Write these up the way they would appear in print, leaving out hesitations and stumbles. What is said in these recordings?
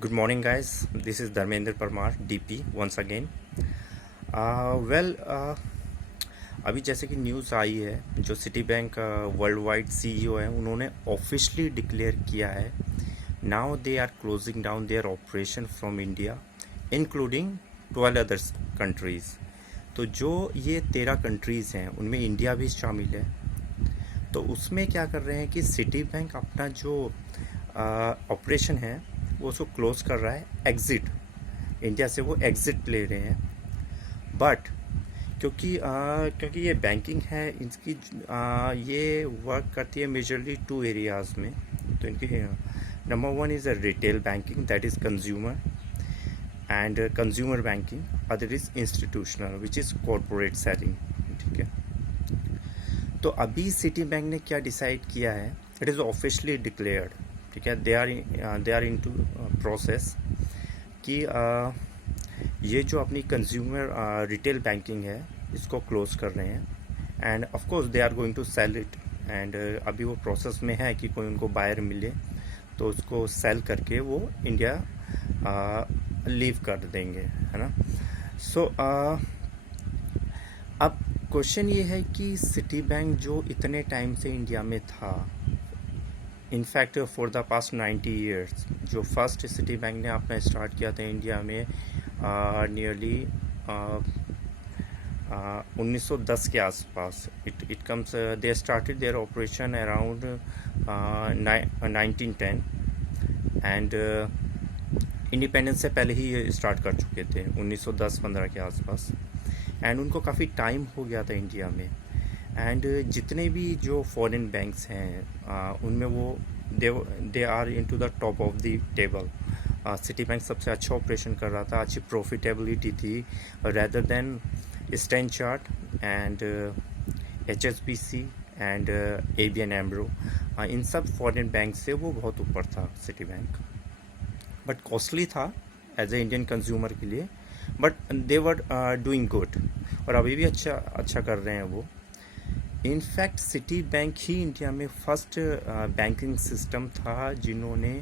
Good morning, guys. This is Dharmendra Parmar, DP, once again. Well अभी जैसे कि news आई है, जो Citi Bank world wide CEO है, उन्होंने ऑफिशियली डिक्लेयर किया है now they are closing down their operation from India including 12 others countries. तो जो ये 13 कंट्रीज़ हैं उनमें इंडिया भी शामिल है। तो उसमें क्या कर रहे हैं कि सिटी बैंक अपना जो ऑपरेशन है वो उसको क्लोज कर रहा है, एग्ज़िट इंडिया से वो एग्ज़िट ले रहे हैं। बट क्योंकि ये बैंकिंग है, इसकी ये वर्क करती है मेजरली 2 एरियाज़ में। तो इनकी number 1 is a retail banking, that is consumer and consumer banking. Other is institutional which is corporate selling. ठीक है, तो अभी सिटी बैंक ने क्या डिसाइड किया है, इट इज़ ऑफिशियली डिक्लेयर्ड। ठीक है, दे आर इनटू प्रोसेस कि ये जो अपनी कंज्यूमर रिटेल बैंकिंग है इसको क्लोज कर रहे हैं and of course they are going to sell it. And अभी वो प्रोसेस में है कि कोई उनको बायर मिले तो उसको सेल करके वो इंडिया लीव कर देंगे, है ना। सो अब क्वेश्चन ये है कि सिटी बैंक जो इतने टाइम से इंडिया में था, in fact for the past 90 years, जो फर्स्ट सिटी बैंक ने अपना स्टार्ट किया था इंडिया में नियरली 1910 के आसपास। It comes they started their operation around 1910 and independence से पहले ही ये स्टार्ट कर चुके थे 1910-15 के आसपास। एंड उनको काफ़ी टाइम हो गया था इंडिया में। एंड जितने भी जो फॉरेन बैंक्स हैं उनमें वो they are into the top of the table. Citi Bank सबसे अच्छा ऑपरेशन कर रहा था, अच्छी प्रॉफिटेबिलिटी थी rather than Stan Chart and HSBC and ABN AMRO। इन सब फॉरेन बैंक से वो बहुत ऊपर था सिटी बैंक, बट कॉस्टली था एज ए इंडियन कंज्यूमर के लिए, but they were doing good और अभी भी अच्छा कर रहे हैं वो। इनफैक्ट सिटी बैंक ही इंडिया में फर्स्ट बैंकिंग सिस्टम था जिन्होंने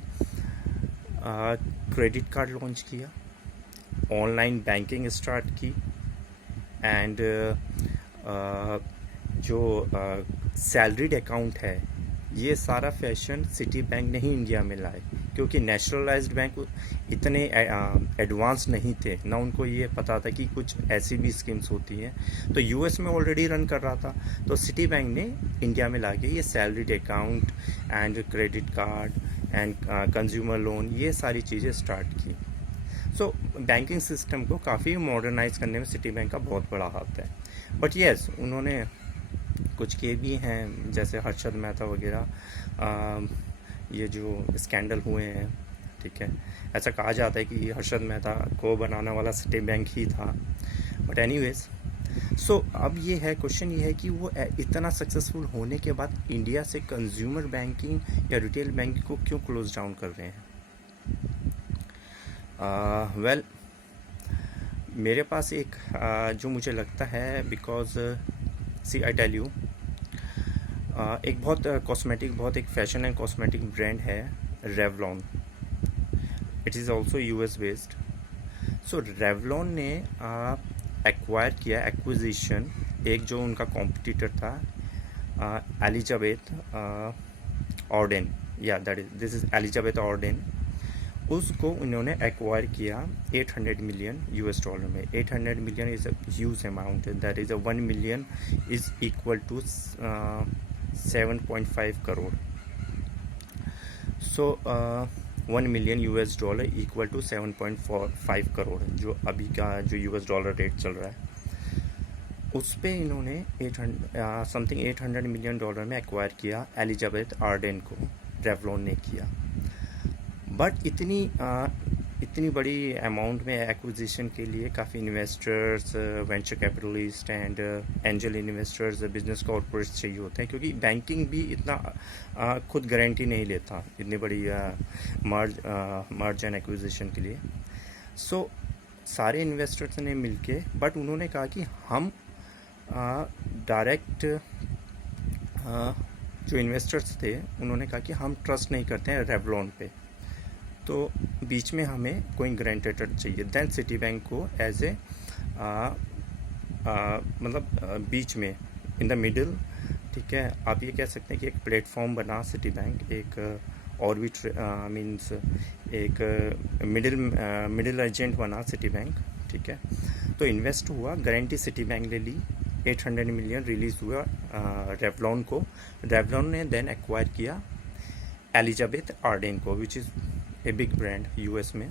क्रेडिट कार्ड लॉन्च किया, ऑनलाइन बैंकिंग स्टार्ट की एंड जो सैलरीड अकाउंट है ये सारा फैशन सिटी बैंक ने ही इंडिया में लाए, क्योंकि नेशनलाइज्ड बैंक इतने एडवांस नहीं थे ना, उनको ये पता था कि कुछ ऐसी भी स्कीम्स होती हैं। तो US में ऑलरेडी रन कर रहा था, तो सिटी बैंक ने इंडिया में लाके ये salaried account and credit card and consumer loan ये सारी चीज़ें स्टार्ट की। सो बैंकिंग सिस्टम को काफ़ी मॉडर्नाइज करने में सिटी बैंक का बहुत बड़ा हाथ है। बट येस, उन्होंने कुछ किए भी हैं, जैसे हर्षद मेहता वगैरह, ये जो स्कैंडल हुए हैं। ठीक है, ऐसा कहा जाता है कि हर्षद मेहता को बनाने वाला सिटी बैंक ही था, बट एनीवेज। सो अब ये है, क्वेश्चन ये है कि वो इतना सक्सेसफुल होने के बाद इंडिया से कंज्यूमर बैंकिंग या रिटेल बैंक को क्यों क्लोज डाउन कर रहे हैं। वेल मेरे पास एक जो मुझे लगता है, because see I tell you, एक बहुत कॉस्मेटिक, बहुत एक फैशन एंड कॉस्मेटिक ब्रांड है Revlon. It is also US based. So Revlon ने एक्वायर किया, एक्विजिशन, एक जो उनका कॉम्पिटिटर था एलिजाबेथ ऑर्डेन, या that is this is Elizabeth Arden. उसको उन्होंने एक्वायर किया $800 मिलियन में। 800 million is a huge amount, that is 1 million is equal to 7.5 crore. So 1 million $, equal to 7.5 crore, जो अभी का जो $, रेट चल रहा है, उस पर इन्होंने समथिंग $800 मिलियन में एक्वायर किया एलिजाबेथ ऑर्डेन को, रेवलॉन ने किया। बट इतनी बड़ी अमाउंट में एक्विजिशन के लिए काफ़ी investors, venture capitalist and angel investors, business corporates चाहिए होते हैं, क्योंकि बैंकिंग भी इतना खुद गारंटी नहीं लेता इतनी बड़ी मर्ज एंड एक्विजिशन के लिए। सो सारे इन्वेस्टर्स ने मिलके, बट उन्होंने कहा कि हम डायरेक्ट जो इन्वेस्टर्स थे उन्होंने कहा कि हम ट्रस्ट नहीं करते हैं रेवलॉन पे। तो बीच में हमें कोई ग्रांटेटर चाहिए, देन सिटी बैंक को एज ए मतलब बीच में इन द मिडिल, ठीक है, आप ये कह सकते हैं कि एक प्लेटफॉर्म बना सिटी बैंक, एक और भी मीन्स एक मिडिल एजेंट बना सिटी बैंक, ठीक है। तो इन्वेस्ट हुआ, गारंटी सिटी बैंक ले ली, 800 मिलियन रिलीज़ हुआ रेवलॉन को। रेवलॉन ने देन एक्वायर किया एलिजाबेथ आर्डेन को, which is a big brand US में।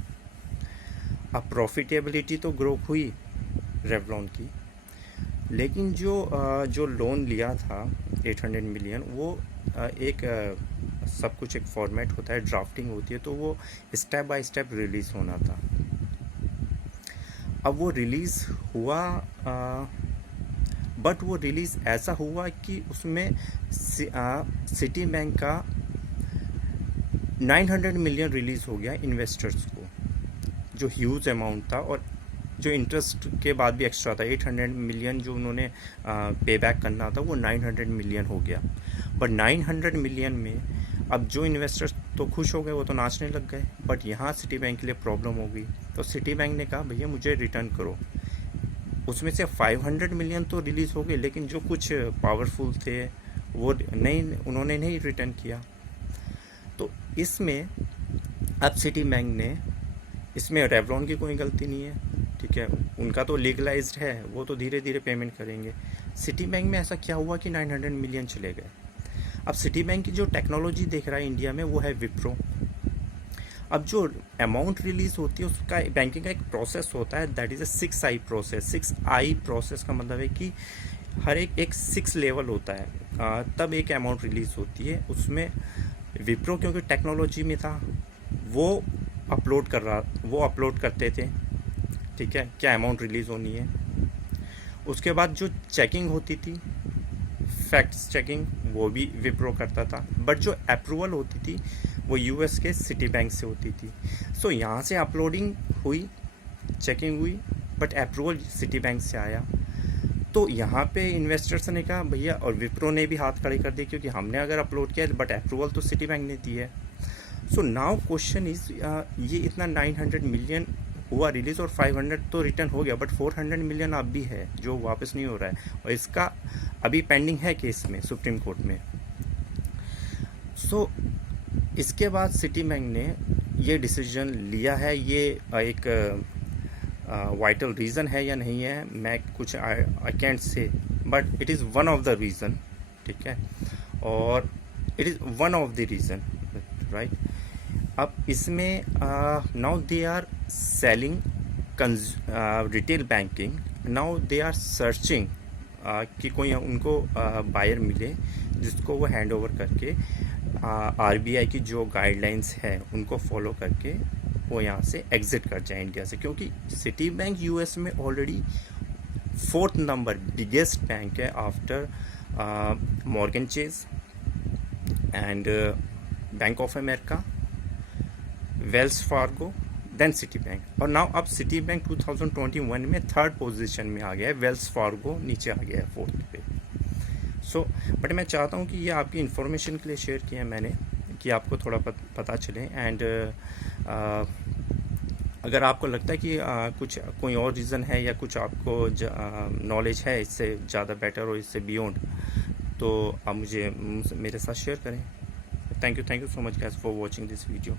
अब प्रॉफिटेबिलिटी तो ग्रो हुई रेवलॉन की, लेकिन जो लोन लिया था 800 मिलियन, वो एक सब कुछ एक फॉर्मेट होता है, ड्राफ्टिंग होती है, तो वो स्टेप बाय स्टेप रिलीज़ होना था। अब वो रिलीज़ हुआ, बट वो रिलीज़ ऐसा हुआ कि उसमें सिटी बैंक का 900 मिलियन रिलीज़ हो गया इन्वेस्टर्स को, जो ह्यूज अमाउंट था, और जो इंटरेस्ट के बाद भी एक्स्ट्रा था 800 मिलियन जो उन्होंने पे बैक करना था, वो 900 मिलियन हो गया। बट 900 मिलियन में अब जो इन्वेस्टर्स तो खुश हो गए, वो तो नाचने लग गए, बट यहाँ सिटी बैंक के लिए प्रॉब्लम हो गई। तो सिटी बैंक ने कहा भैया मुझे रिटर्न करो। उसमें से 500 मिलियन तो रिलीज़ हो गए, लेकिन जो कुछ पावरफुल थे वो उन्होंने नहीं रिटर्न किया। तो इसमें अब सिटी बैंक ने, इसमें रेवलॉन की कोई गलती नहीं है, ठीक है, उनका तो लीगलाइज्ड है, वो तो धीरे धीरे पेमेंट करेंगे। सिटी बैंक में ऐसा क्या हुआ कि 900 मिलियन चले गए। अब सिटी बैंक की जो टेक्नोलॉजी देख रहा है इंडिया में, वो है विप्रो। अब जो अमाउंट रिलीज होती है उसका बैंकिंग का एक प्रोसेस होता है, that is a 6I process. 6I process का मतलब है कि हर एक 6 लेवल होता है, तब एक अमाउंट रिलीज होती है। उसमें विप्रो क्योंकि टेक्नोलॉजी में था, वो अपलोड करते थे, ठीक है, क्या अमाउंट रिलीज़ होनी है। उसके बाद जो चेकिंग होती थी, फैक्ट्स चेकिंग, वो भी विप्रो करता था, बट जो अप्रूवल होती थी वो यूएस के सिटी बैंक से होती थी। सो यहाँ से अपलोडिंग हुई, चेकिंग हुई, बट अप्रूवल सिटी बैंक से आया। तो यहाँ पे इन्वेस्टर्स ने कहा भैया, और विप्रो ने भी हाथ खड़े कर दिए, क्योंकि हमने अगर अपलोड किया बट अप्रूवल तो सिटी बैंक ने दी है। सो नाउ क्वेश्चन इज, ये इतना 900 मिलियन हुआ रिलीज और 500 तो रिटर्न हो गया, बट 400 मिलियन अब भी है जो वापस नहीं हो रहा है, और इसका अभी पेंडिंग है केस में सुप्रीम कोर्ट में। सो इसके बाद सिटी बैंक ने ये डिसीजन लिया है। ये एक वाइटल रीज़न है या नहीं है, मैं कुछ I can't say, but it is one of the reason, ठीक है, और it is one of the reason, right. अब इसमें now they are selling retail banking, now they are searching कि कोई उनको बायर मिले जिसको वो हैंड ओवर करके आरबीआई की जो गाइडलाइंस है उनको फॉलो करके वो यहाँ से एग्जिट कर जाए इंडिया से, क्योंकि सिटी बैंक यूएस में already 4th number biggest bank है after Morgan Chase and Bank of America, Wells Fargo, then Citi bank. और नाउ अब सिटी बैंक 2021 में 3rd पोजीशन में आ गया है, वेल्स फार्गो नीचे आ गया है 4th पे। सो बट मैं चाहता हूँ कि ये आपकी इन्फॉर्मेशन के लिए शेयर किया है मैंने, कि आपको थोड़ा पता चले। एंड अगर आपको लगता है कि कुछ कोई और रीज़न है या कुछ आपको नॉलेज है इससे ज़्यादा बेटर और इससे बियॉन्ड, तो आप मेरे साथ शेयर करें। Thank you so much guys for watching this video.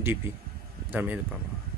DP Dharmendra Parmar.